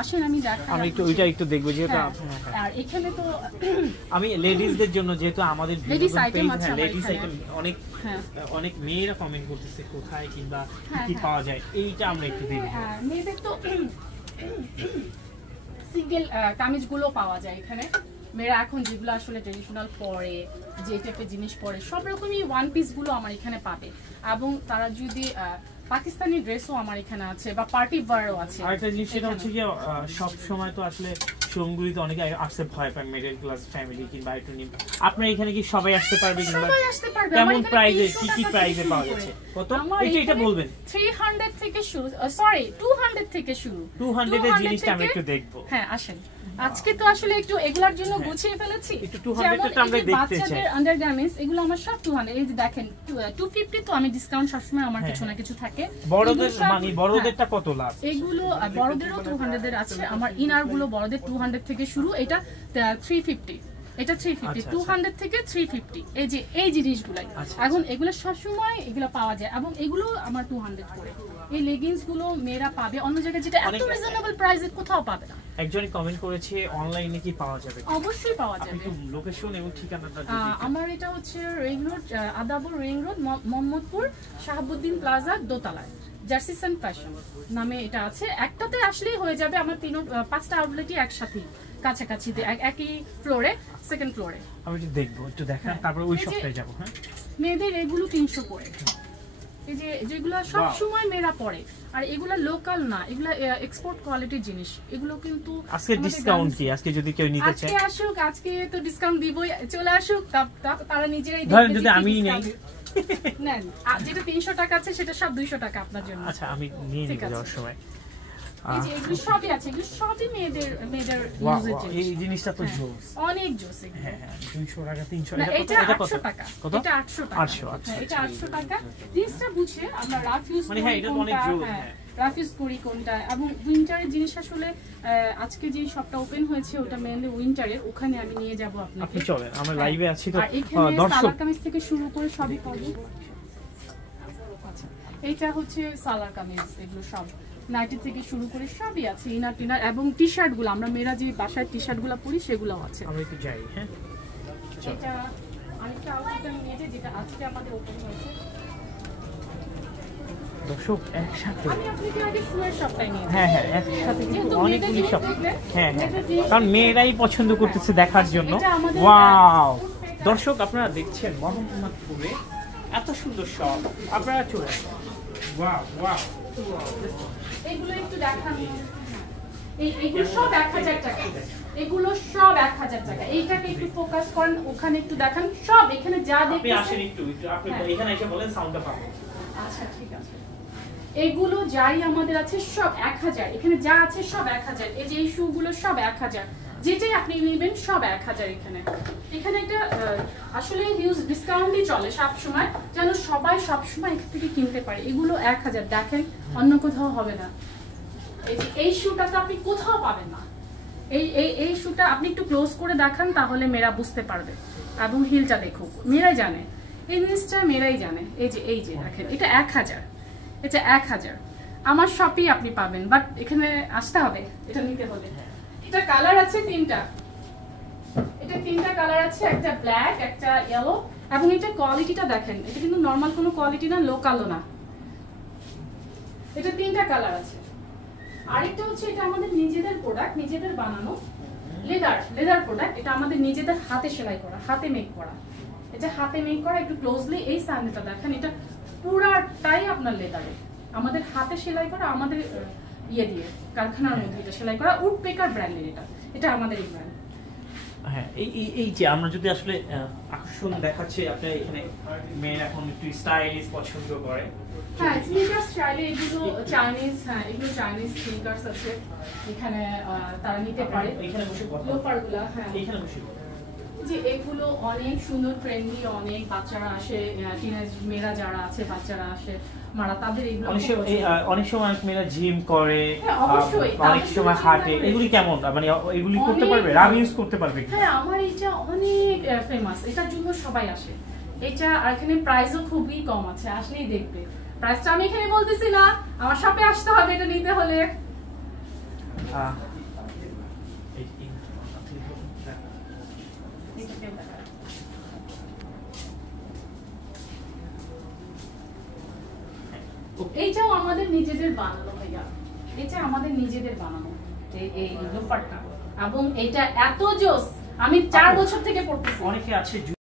আসেন আমি দেখাই, আমি একটু ওইটা একটু দেখব যেহেতু আর এখানে তো আমি লেডিজদের জন্য যেহেতু আমাদের লেডিস আইটেম আছে, লেডিস আইটেম অনেক অনেক মেয়েরা কমেন্ট করতেছে কোথায় কিংবা কি পাওয়া যায়, এইটা আমরা একটু দেখব। মেয়েদের তো সিঙ্গেল কামিজগুলো পাওয়া যায় এখানে। মেয়েরা এখন যেগুলো আসলে ট্রেডিশনাল পরে, যে টাইপের জিনিস পরে, সব রকমই ওয়ান পিসগুলো আমার এখানে পাবে। এবং তারা যদি পাকিস্তানি ড্রেসও আমার এখানে আছে বা পার্টি ওয়্যারও আছে। আরেকটা জিনিস সেটা হচ্ছে কি সব সময় তো আসলে শোরুমগুলিতে অনেকে আসতে ভয় পায়, মিডল ক্লাস ফ্যামিলি কিংবা একটু নিম, আপনার এখানে কি সবাই আসতে পারবে কিংবা কেমন প্রাইসে কি প্রাইসে পাওয়া যাচ্ছে? কত এটা বলবেন? 300 থেকে শুরু, সরি 200 থেকে শুরু। 200 এর জিনিসটা আমরা একটু দেখব। হ্যাঁ আসেন, আজকে তো আসলে একটু এগুলার জন্য গুছিয়ে ফেলেছি। একটু 200 টা আমরা দেখতে চাই। বাচ্চাদের আন্ডারগার্মেন্টস এগুলো আমার সব 200। এই যে দেখেন 250, তো আমি ডিসকাউন্ট সবসময় আমার কিছু না কিছু থাকে। বড়দের মানে বড়দেরটা কত লাভ? এগুলো বড়দেরও 200 এর আছে। আমার ইনার গুলো বড়দের 200 থেকে শুরু, এটা 350, এটা 350, 200 থেকে 350। এই যে এই জিনিসগুলাই এখন এগুলো সবসময় এগুলো পাওয়া যায় এবং এগুলো আমার 200 করে। এই লেগিংস গুলো মেয়েরা পাবে অন্য জায়গায়, যেটা এত রিজনেবল প্রাইসে কোথাও পাবে না। একজনই কমেন্ট করেছে অনলাইনে কি পাওয়া যাবে? অবশ্যই পাওয়া যাবে। একটু লোকেশন এবং ঠিকানাটা আমার এটা হচ্ছে ring road, Adabor ring road, Mohammadpur, Shahabuddin plaza, দোতলায় জার্সি সান ফ্যাশন নামে এটা আছে। একটাতে আসলেই হয়ে যাবে। আমার 5টা আউটলেটই একসাথে কাছাকাছিতে, একই ফ্লোরে, সেকেন্ড ফ্লোরে। আমি একটু দেখবো, একটু দেখান, তারপর ওই সপ্তাহে যাব। হ্যাঁ, মেয়েদের এগুলো 300 করে। এই যে যেগুলো সব সময় মেয়েরা পরে, আর এগুলা লোকাল না, এগুলা এক্সপোর্ট কোয়ালিটির জিনিস। এগুলো কিন্তু আজকে ডিসকাউন্ট কি? আজকে যদি কেউ নিতে চায়, আজকে আসুক, আজকে তো ডিসকাউন্ট দিবই, চলে আসুক, তারা নিজেরাই ধরেন যদি আমি নেই নেন, যেটা 300 টাকা আছে সেটা সব 200 টাকা আপনার জন্য। আচ্ছা, আমি নিয়ে নিব যাওয়ার সময়। এই যে এগুলো সবই আছে, এগুলো সবই মেয়েদের ইউজের জিনিস। এই জিনিসটা তো জোস, অনেক জোস। হ্যাঁ 200 টাকা 300, এটা 800 টাকা, এটা 800 টাকা, 800, এটা 800 টাকা। জিনিসটা বুঝে আমরা রাফ ইউজ করি, হ্যাঁ এটা তো অনেক জোস। রাফ ইউজ করি কোনটা, এবং উইন্টারের জিনিস আসলে আজকে যে শপটা ওপেন হয়েছে ওটা মেইনলি উইন্টারের, ওখানে আমি নিয়ে যাব আপনাকে। আপনি চলেন, আমরা লাইভে আছি তো দর্শক। সালোয়ার কামিজ থেকে শুরু করে সবই পাবো। আচ্ছা, এইটা হচ্ছে সালোয়ার কামিজ, এগুলো সব নাইটি থেকে শুরু করে সবই আছে, ইনার টিনার এবং টি শার্ট গুলো, আমরা মেয়েরা যে বাসায় টি শার্ট গুলো পরি সেগুলো আছে। আমরা একটু যাই। হ্যাঁ, এটা আরেকটা আউটলেট আমি নিয়েছি যেটা আজকে আমাদের ওপেন হয়েছে। দর্শক একসাথে আমি আপনাকে আগে শুয়ের শপটাই নিয়ে, হ্যাঁ একসাথে কিন্তু অনেকগুলি শপ। হ্যাঁ কারণ মেয়েরাই পছন্দ করতেছে দেখার জন্য। ওয়াও দর্শক, আপনারা দেখছেন মোহাম্মদপুরে এত সুন্দর শপ, আপনারা চলে আসুন। ওয়াও ওয়াও, এগুলো একটু দেখান। এইগুলো সব 1000 টাকা, এগুলো সব 1000 টাকা। এইটাকে একটু ফোকাস করেন, ওখানে একটু দেখান। সব এখানে যা দেখতে আপনি আসেন একটু আপনি এখানে এসে বলেন, সাউন্ডটা পাবো। আচ্ছা ঠিক আছে। এগুলো যাই আমাদের আছে সব 1000, এখানে যা আছে সব 1000। এই যে এই শুগুলো সব 1000, যেটাই আপনি নেবেন সব 1000। এখানে একটা আসলে হিউজ ডিসকাউন্টই চলে সব সময়, যেন সবাই সব সময় এখান থেকে কিনতে পারে। এগুলো 1000, দেখেন অন্য কোথাও হবে না। এই যে এই শুটা তো আপনি কোথাও পাবেন না। এই শুটা আপনি একটু ক্লোজ করে দেখান, তাহলে মেয়েরা বুঝতে পারবে। এবং হিলটা দেখুক, মেয়েরাই জানে এই জিনিসটা, মেয়েরাই জানে। এই যে দেখেন, এটা 1000, এটা 1000 আমার শপেই আপনি পাবেন, বাট এখানে আসতে হবে এটা নিতে হলে। এটা কালার আছে 3টা, এটা 3টা কালার আছে, একটা ব্ল্যাক, একটা ইয়েলো, এবং এটা কোয়ালিটিটা দেখেন, এটা কিন্তু নরমাল কোনো কোয়ালিটি না, লোকালও না। এটা 3টা কালার আছে। আরেকটা হচ্ছে এটা আমাদের নিজেদের প্রোডাক্ট, নিজেদের বানানো লেদার প্রোডাক্ট। এটা আমাদের নিজেদের হাতে সেলাই করা, হাতে মেক করা। এটা হাতে মেক করা। একটু ক্লোজলি এই স্যান্ডেলটা দেখেন, এটা পুরাটাই আপনার লেদারে, আমাদের হাতে সেলাই করা, আমাদের ইয়ে দিয়ে কারখানার মধ্যে এটা সেলাই করা। উডপেকার ব্র্যান্ডের এটা আমাদের এই ব্র্যান্ড। হ্যাঁ, এই যে আমরা যদি আসলে আকর্ষণ দেখাচ্ছে, আপনি এখানে মেয়ের এখন একটু স্টাইলিশ পছন্দ করে। হ্যাঁ, স্নিকার্স চাইলে এগুলো চাইনিজ, হ্যাঁ এগুলো চাইনিজ স্নিকার্স আছে এখানে, তারা নিতে পারে। এখানে বসে কথা, লোফারগুলো, হ্যাঁ এখানে বসে যে এগুলো অনেক সুন্দর, ট্রেন্ডি, অনেক বাচ্চারা আসে, টিনেজ মেয়েরা যারা আছে, বাচ্চারা আসে, মারা তাদের এগুলো অনেক সময় মেয়েরা জিম করে, অবশ্যই অনেক সময় হাঁটে। এগুলি কেমন, মানে এগুলি করতে পারবে, রাব ইউজ করতে পারবে? হ্যাঁ, আমার এটা অনেক ফেমাস, এটার জন্য সবাই আসে। এটা আর এখানে প্রাইসও খুবই কম আছে, আসলেই দেখবে। প্রাইসটা আমি এখানে বলতেছি না, আমার শপে আসতে হবে এটা নিতে হলে। এইটাও আমাদের নিজেদের বানানো ভাইয়া, এটা আমাদের নিজেদের বানানো এই লোফারটা, এবং এটা এত জোস, আমি 4 বছর থেকে পড়তেছি। অনেকে আছে